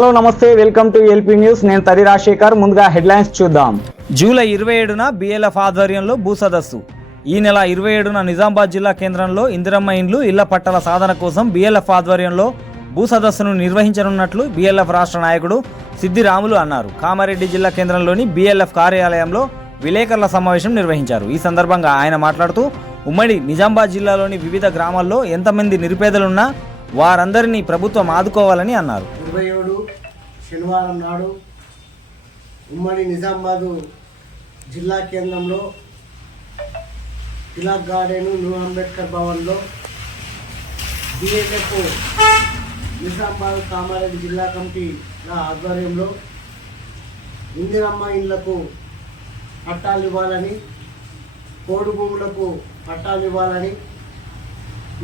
Hello నమస్తే, welcome to LP news. నేను తరి రాజశేఖర్. ముందుగా హెడ్లైన్స్ చూద్దాం. జూలై 27న బిఎల్ఎఫ్ ఆధ్వర్యంలో భూ సదస్సు. ఈ నెల 27న నిజామాబాద్ జిల్లా కేంద్రంలో ఇందిరమ్మ ఇండ్లు ఇళ్ల పట్టాల సాధన కోసం బిఎల్ఎఫ్ ఆధ్వర్యంలో భూ సదస్సును నిర్వహించనున్నట్లు బిఎల్ఎఫ్ రాష్ట్ర నాయకుడు సిద్ది రాములు అన్నారు. కామారెడ్డి జిల్లా కేంద్రంలోని బిఎల్ఎఫ్ కార్యాలయంలో విలేకరుల సమావేశం నిర్వహించారు. ఈ సందర్భంగా ఆయన మాట్లాడుతూ ఉమ్మడి నిజామాబాద్ జిల్లాలోని వివిధ గ్రామాల్లో ఎంతమంది నిరుపేదలున్నా వారందరినీ ప్రభుత్వం ఆదుకోవాలని అన్నారు. 27 శనివారం నాడు ఉమ్మడి నిజామాబాదు జిల్లా కేంద్రంలో తిలక్ గార్డెన్ న్యూ అంబేద్కర్ భవన్లో బిఎల్ఎఫ్ నిజామాబాద్ కామారెడ్డి జిల్లా కమిటీల ఆధ్వర్యంలో ఇందిరమ్మ ఇళ్లకు పట్టాలు ఇవ్వాలని, పోడు భూములకు పట్టాలు ఇవ్వాలని,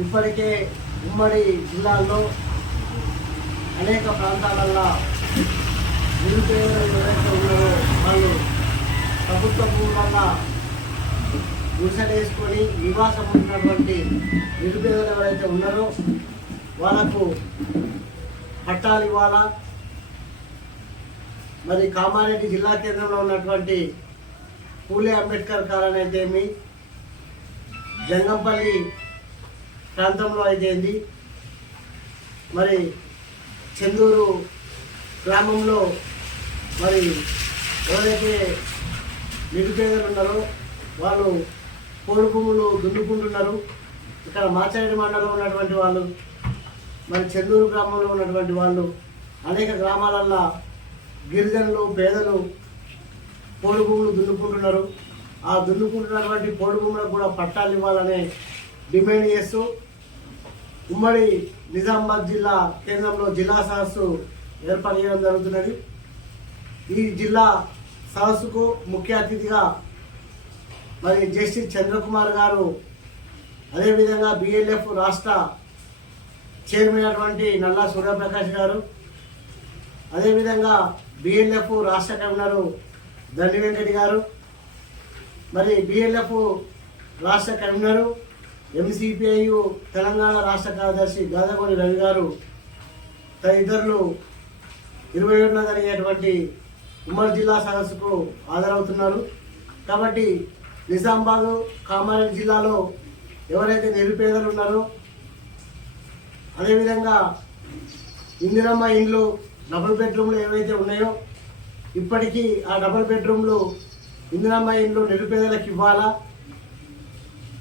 ఇప్పటికే ఉమ్మడి జిల్లాల్లో అనేక ప్రాంతాలలో నిరుపేదలు ఎవరైతే ఉన్నారో వాళ్ళు ప్రభుత్వ భూములలో గుడిసెలేసుకొని నివాసం ఉన్నటువంటి నిరుపేదలు ఎవరైతే ఉన్నారో వాళ్ళకు పట్టాలు ఇవ్వాలా. మరి కామారెడ్డి జిల్లా కేంద్రంలో ఉన్నటువంటి పూలే అంబేద్కర్ కాలనీ అయితేమి, జంగంపల్లి ప్రాంతంలో అయితేంది, మరి చందూరు గ్రామంలో మరి ఎవరైతే నిరుపేదలు ఉన్నారో వాళ్ళు పోడు భూములు దున్నుకుంటున్నారు. ఇక్కడ మాచారెడ్డి మండలంలో ఉన్నటువంటి వాళ్ళు, మరి చందూరు గ్రామంలో ఉన్నటువంటి వాళ్ళు, అనేక గ్రామాలల్లో గిరిజనులు పేదలు పోడు భూములు దున్నుకుంటున్నారు. ఆ దున్నుకుంటున్నటువంటి పోడు భూములకు కూడా పట్టాలు ఇవ్వాలనే డిమాండ్ చేస్తూ ఉమ్మడి నిజామాబాద్ జిల్లా కేంద్రంలో జిల్లా సదస్సు ఏర్పాటు చేయడం జరుగుతున్నది. ఈ జిల్లా సదస్సుకు ముఖ్య అతిథిగా మరి జస్టిస్ చంద్రకుమార్ గారు, అదేవిధంగా బిఎల్ఎఫ్ రాష్ట్ర చైర్మన్ అటువంటి నల్లా సూర్యప్రకాష్ గారు, అదేవిధంగా బిఎల్ఎఫ్ రాష్ట్ర కన్వీనరు దండి వెంకటి గారు, మరి బిఎల్ఎఫ్ రాష్ట్ర కన్వీనరు ఎంసీపీఐయు తెలంగాణ రాష్ట్ర కార్యదర్శి గాదగోని రవి గారు తదితరులు 27న జరిగేటువంటి ఉమ్మడి జిల్లా సదస్సుకు హాజరవుతున్నారు. కాబట్టి నిజామాబాదు కామారెడ్డి జిల్లాలో ఎవరైతే నిరుపేదలు ఉన్నారో, అదేవిధంగా ఇందిరమ్మ ఇండ్లు డబుల్ బెడ్రూమ్లు ఏవైతే ఉన్నాయో ఇప్పటికీ ఆ డబుల్ బెడ్రూమ్లు ఇందిరమ్మ ఇండ్లు నిరుపేదలకు ఇవ్వాలా.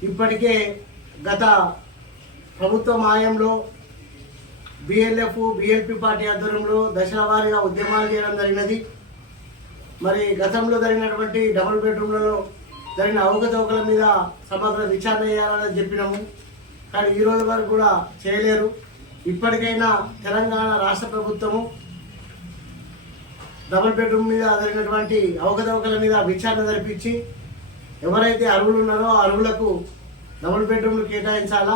ఇప్పటికే గత ప్రభుత్వ మాయంలో బిఎల్ఎఫ్ బిఎల్పి పార్టీ ఆధ్వర్యంలో దశల వారీగా ఉద్యమాలు చేయడం జరిగినది. మరి గతంలో జరిగినటువంటి డబుల్ బెడ్రూమ్లలో జరిగిన అవకతవకల మీద సమగ్ర విచారణ చేయాలని చెప్పినాము. కానీ ఈ రోజు వరకు కూడా చేయలేరు. ఇప్పటికైనా తెలంగాణ రాష్ట్ర ప్రభుత్వము డబుల్ బెడ్రూమ్ మీద జరిగినటువంటి అవకతవకల మీద విచారణ జరిపించి ఎవరైతే అర్హులు ఉన్నారో ఆ అర్హులకు డబుల్ బెడ్రూమ్లు కేటాయించాలా.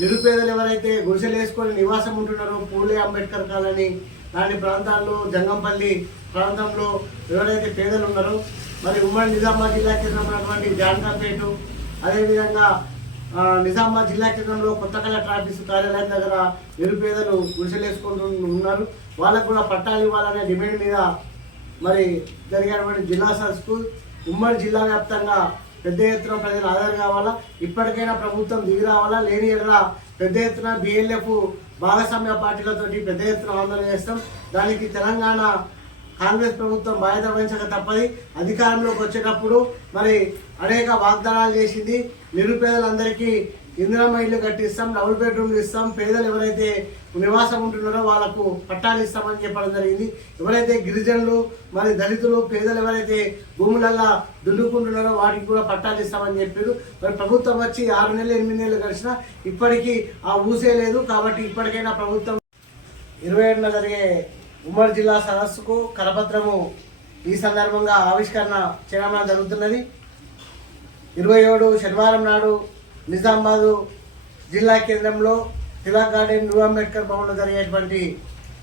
నిరుపేదలు ఎవరైతే గుడిసెలు వేసుకొని నివాసం ఉంటున్నారో పూలే అంబేద్కర్ కాలనీ లాంటి ప్రాంతాల్లో, జంగంపల్లి ప్రాంతంలో ఎవరైతే పేదలు ఉన్నారో, మరి ఉమ్మడి నిజామాబాద్ జిల్లా కేంద్రంలో ఉన్నటువంటి జాన్కాపేట, అదేవిధంగా నిజామాబాద్ జిల్లా కేంద్రంలో కొత్త కలెక్టర్ ఆఫీసు కార్యాలయం దగ్గర నిరుపేదలు గుడిసెలు వేసుకుంటూ ఉన్నారు. వాళ్ళకు కూడా పట్టాలు ఇవ్వాలనే డిమాండ్ మీద మరి జరిగినటువంటి జిల్లా సదస్సుకు ఉమ్మడి జిల్లా వ్యాప్తంగా పెద్ద ఎత్తున ప్రజలు ఆధార్ కావాలా. ఇప్పటికైనా ప్రభుత్వం దిగి రావాలా. లేని ఎడల పెద్ద ఎత్తున బిఎల్ఎఫ్ భాగస్వామ్య పార్టీలతోటి పెద్ద ఎత్తున ఆందోళన చేస్తాం. దానికి తెలంగాణ కాంగ్రెస్ ప్రభుత్వం బాధ్యత వహించక తప్పది. అధికారంలోకి వచ్చేటప్పుడు మరి అనేక వాగ్దానాలు చేసింది. నిరుపేదలందరికీ ఇందిరమ్మ ఇల్లు కట్టిస్తాం, డబుల్ బెడ్రూమ్లు ఇస్తాం, పేదలు ఎవరైతే నివాసం ఉంటున్నారో వాళ్ళకు పట్టాలు ఇస్తామని చెప్పడం జరిగింది. ఎవరైతే గిరిజనులు, మరి దళితులు, పేదలు ఎవరైతే భూములల్లో దున్నుకుంటున్నారో వాటికి కూడా పట్టాలు ఇస్తామని చెప్పారు. మరి ప్రభుత్వం వచ్చి 6 నెలలు 8 నెలలు గడిచినా ఇప్పటికీ ఆ ఊసే లేదు. కాబట్టి ఇప్పటికైనా ప్రభుత్వం 27న జరిగే ఉమ్మడి జిల్లా సదస్సుకు కరపత్రము ఈ సందర్భంగా ఆవిష్కరణ చేయడం జరుగుతున్నది. 27 శనివారం నాడు నిజామాబాదు జిల్లా కేంద్రంలో తిలక్ గార్డెన్ న్యూ అంబేద్కర్ భవన్లో జరిగేటువంటి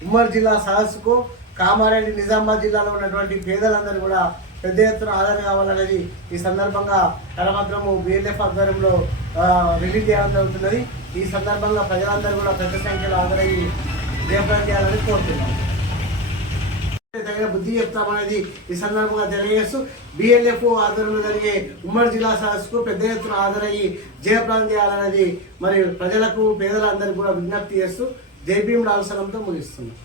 ఉమ్మడి జిల్లా సదస్సుకు కామారెడ్డి నిజామాబాద్ జిల్లాలో ఉన్నటువంటి పేదలందరూ కూడా పెద్ద ఎత్తున ఆదరణ కావాలనేది ఈ సందర్భంగా కరపత్రము బిఎల్ఎఫ్ ఆధ్వర్యంలో రిలీజ్ చేయడం జరుగుతున్నది. ఈ సందర్భంగా ప్రజలందరూ కూడా పెద్ద సంఖ్యలో హాజరయ్యి జయప్రదం చేయాలని కోరుతున్నాను. బుద్ధి చెప్తామనేది ఈ సందర్భంగా తెలియజేస్తూ BLF ఆధ్వర్యంలో జరిగే ఉమ్మడి జిల్లా సదస్సుకు పెద్ద ఎత్తున హాజరయ్యి జయప్రదం చేయాలనేది మరి ప్రజలకు పేదలందరికీ కూడా విజ్ఞప్తి చేస్తూ జై భీమ్ రాల్సలంతో ముగిస్తున్నాం.